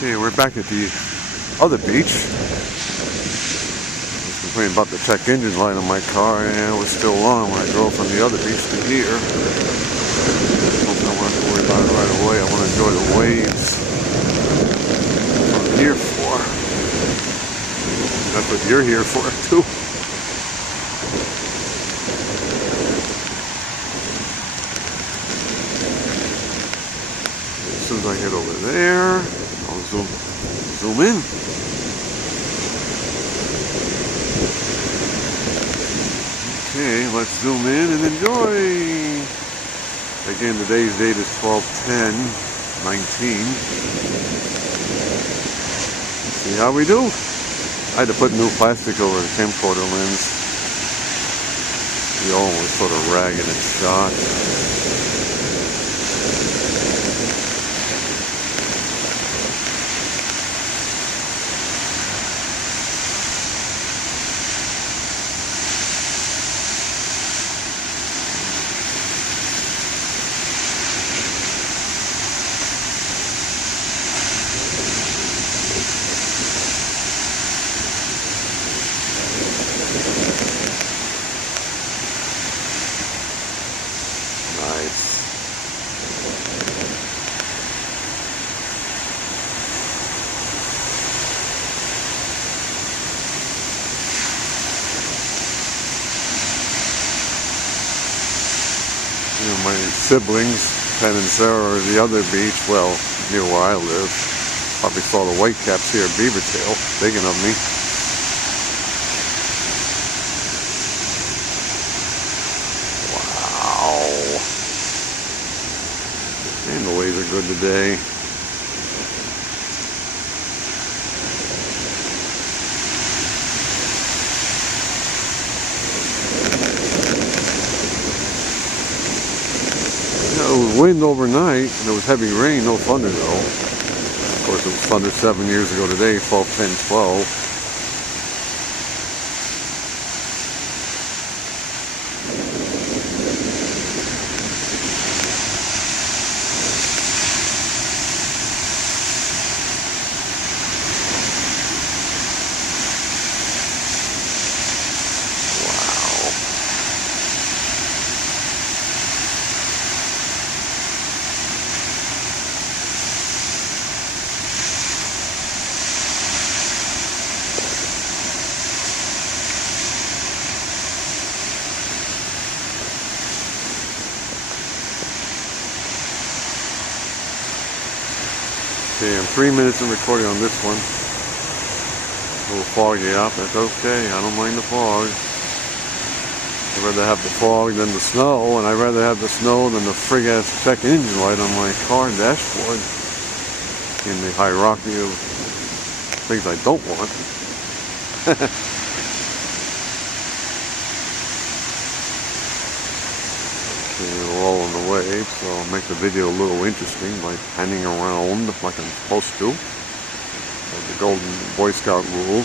Okay, we're back at the other beach. I was complaining about the check engine light on my car, and it was still on when I drove from the other beach to here. I don't want to worry about it right away. I want to enjoy the waves. That's what I'm here for. That's what you're here for, too. As soon as I get over there, I'll zoom in. Okay, let's zoom in and enjoy. Again, today's date is 12/10/19. See how we do. I had to put new plastic over the camcorder lens. The old one was sort of ragged and shot. Nice. You know, my siblings, Pen and Sarah, are at the other beach, well, near where I live. Probably saw the whitecaps here at Beavertail, thinking of me. And the waves are good today. It was wind overnight, and it was heavy rain, no thunder though. Of course, it was thunder 7 years ago today, 12/10/12. Okay, I'm 3 minutes in recording on this one. A little foggy out, that's okay. I don't mind the fog. I'd rather have the fog than the snow, and I'd rather have the snow than the frig-ass check engine light on my car dashboard. In the hierarchy of things I don't want. We're all on the way, so I'll make the video a little interesting by panning around like I'm supposed to. Like the Golden Boy Scout rule.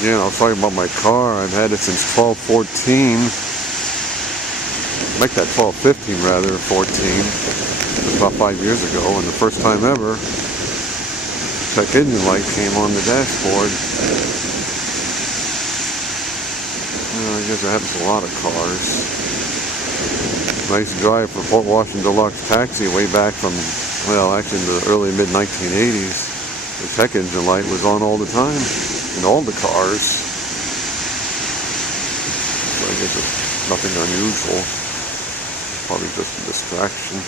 Again, I was talking about my car. I've had it since 12/14. Make that 12/15 rather, 14. Just about 5 years ago, and the first time ever, check engine light came on the dashboard. I guess that happens to a lot of cars. Nice drive for Port Washington Deluxe Taxi way back from, well, actually in the early mid-1980s. The check engine light was on all the time in all the cars. So I guess it's nothing unusual. Probably just a distraction.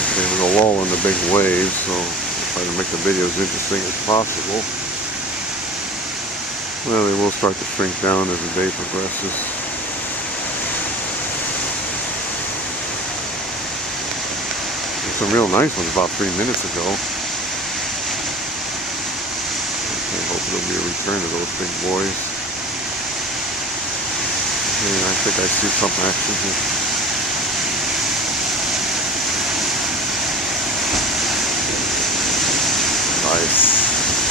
Okay, there's a lull in the big waves, so I'll try to make the video as interesting as possible. Well, they will start to shrink down as the day progresses. There's some real nice ones about 3 minutes ago. I hope there'll be a return to those big boys. Yeah, I think I see some action here. Nice.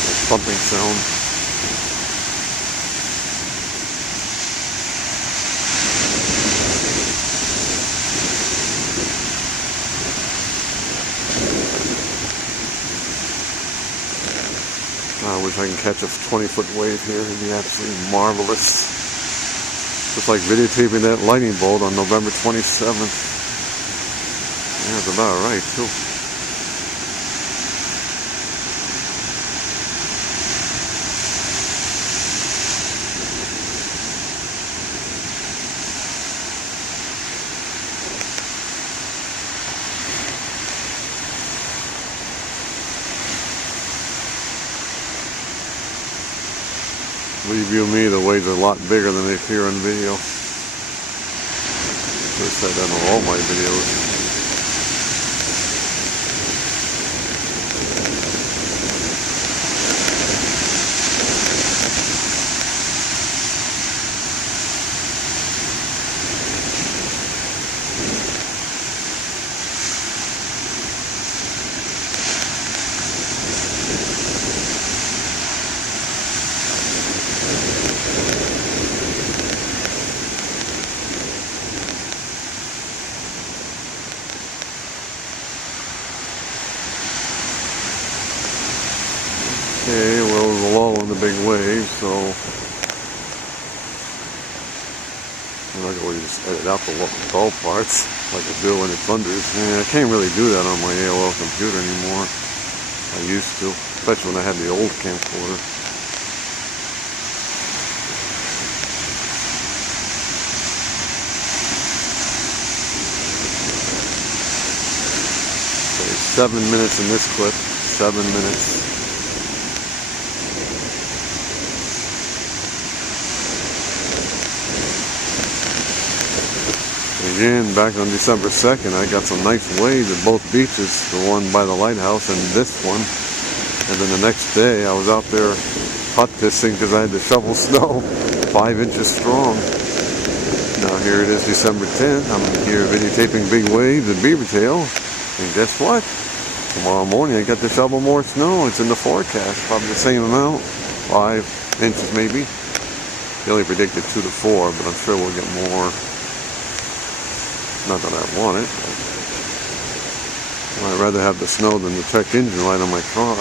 Nice pumping sound. I wish I can catch a 20-foot wave here. It'd be absolutely marvelous. Just like videotaping that lightning bolt on November 27th. Yeah, that's about right, too. Believe you me, the waves are a lot bigger than they appear on video. I said that on all my videos. Okay, well, there's a lull in the big wave, so I'm not going to just edit out the dull parts like I do when it thunders. Yeah, I can't really do that on my AOL computer anymore. I used to, especially when I had the old camcorder. Okay, 7 minutes in this clip, 7 minutes. Again, back on December 2nd, I got some nice waves at both beaches, the one by the lighthouse and this one. And then the next day, I was out there hot pissing because I had to shovel snow, 5 inches strong. Now here it is, December 10th. I'm here videotaping big waves and beaver tail. And guess what? Tomorrow morning, I got to shovel more snow. It's in the forecast, probably the same amount, 5 inches maybe. They only predicted 2 to 4, but I'm sure we'll get more. Not that I want it, but I'd rather have the snow than the check engine light on my car.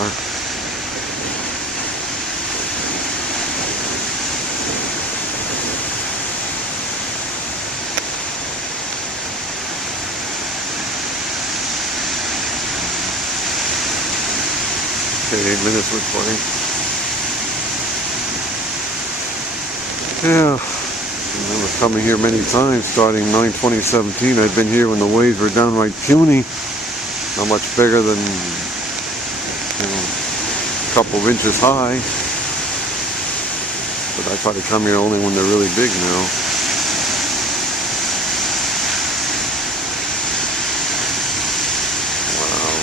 Okay, 8 minutes recording. Yeah. I remember coming here many times starting 9/20/17. I'd been here when the waves were downright puny, not much bigger than a couple of inches high. But I try to come here only when they're really big now. Wow.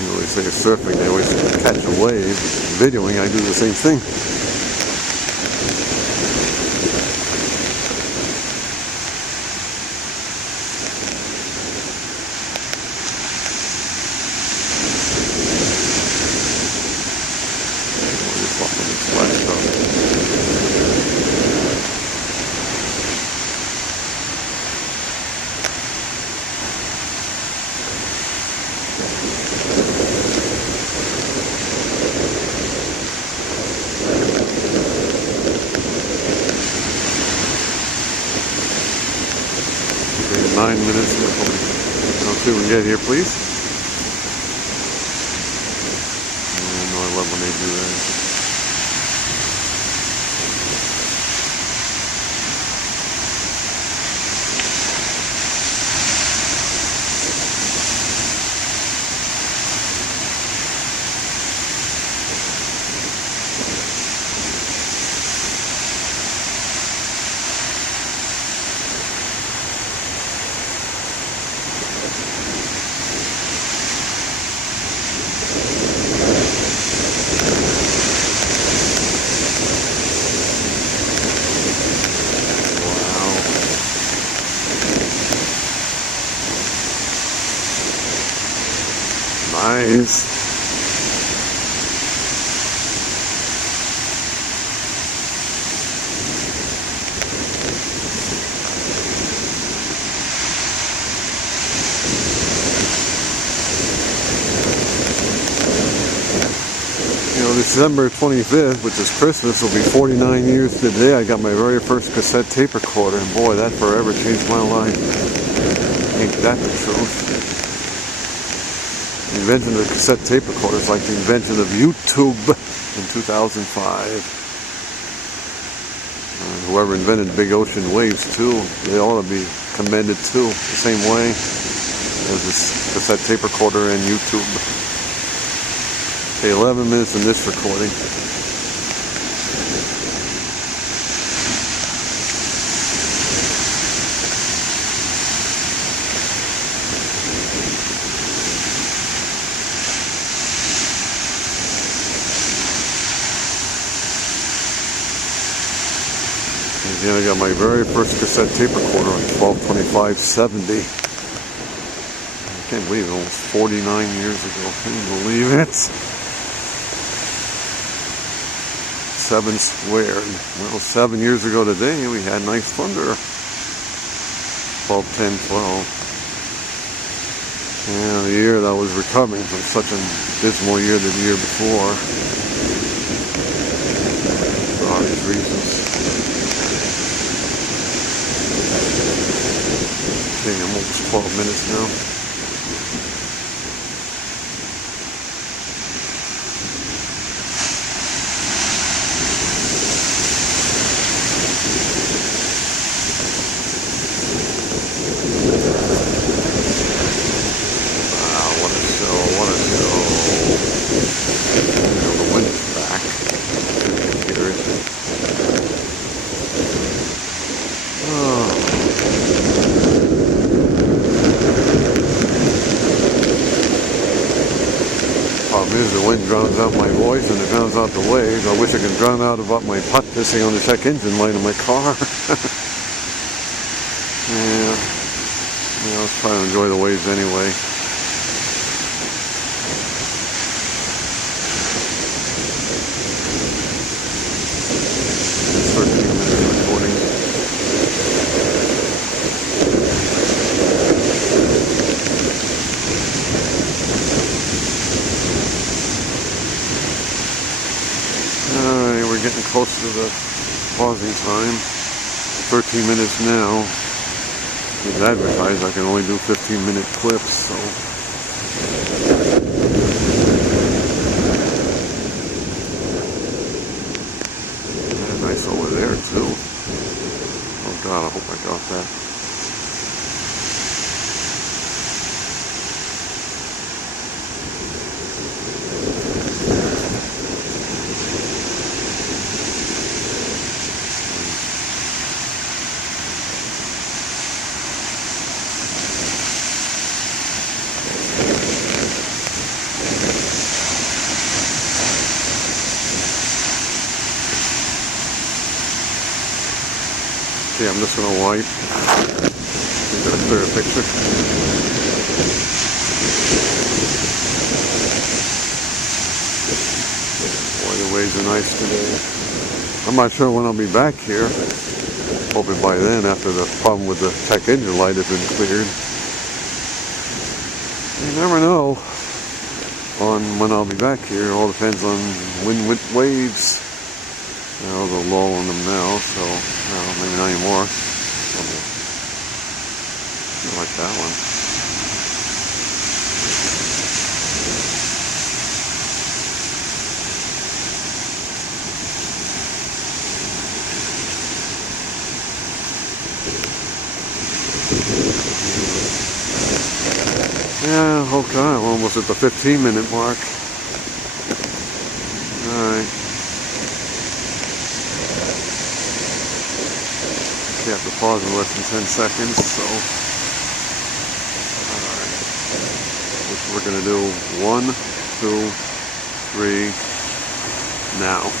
You always say surfing, they always catch a wave. Videoing, I do the same thing. Okay, 9 minutes. I'll see what we get here, please. I know I love when they do that. ways. You know, December 25th, which is Christmas, will be 49 years today. I got my very first cassette tape recorder, and boy, that forever changed my life. Ain't that the truth? The invention of the cassette tape recorder is like the invention of YouTube in 2005. Whoever invented big ocean waves too, they ought to be commended too, the same way as this cassette tape recorder and YouTube. Okay, 11 minutes in this recording. Again, I got my very first cassette tape recorder on 12/25/70. I can't believe it, almost 49 years ago. Can you believe it? 7 squared. Well, 7 years ago today, we had nice thunder. 12/10/12. And the year that I was recovering from such a dismal year the year before. For obvious reasons. Okay, I'm almost 12 minutes now. The wind drowns out my voice and it drowns out the waves. I wish I could drown out about my putt pissing on the check engine light of my car. Yeah, let's try to enjoy the waves anyway. It's 13-minute recording. We're getting close to the pausing time. 13 minutes now. It's advertised I can only do 15-minute clips, so. Yeah, nice over there too. Oh God, I hope I got that. Okay, I'm just going to wipe. Get a clearer picture. Boy, the waves are nice today. I'm not sure when I'll be back here. Hoping by then, after the problem with the check engine light has been cleared. You never know on when I'll be back here. It all depends on wind with waves. There's a lull on them now, so maybe not anymore. I like that one. Yeah, okay, we're almost at the 15-minute mark. Alright. You have to pause in less than 10 seconds, so alright, which we're going to do 1, 2, 3 now.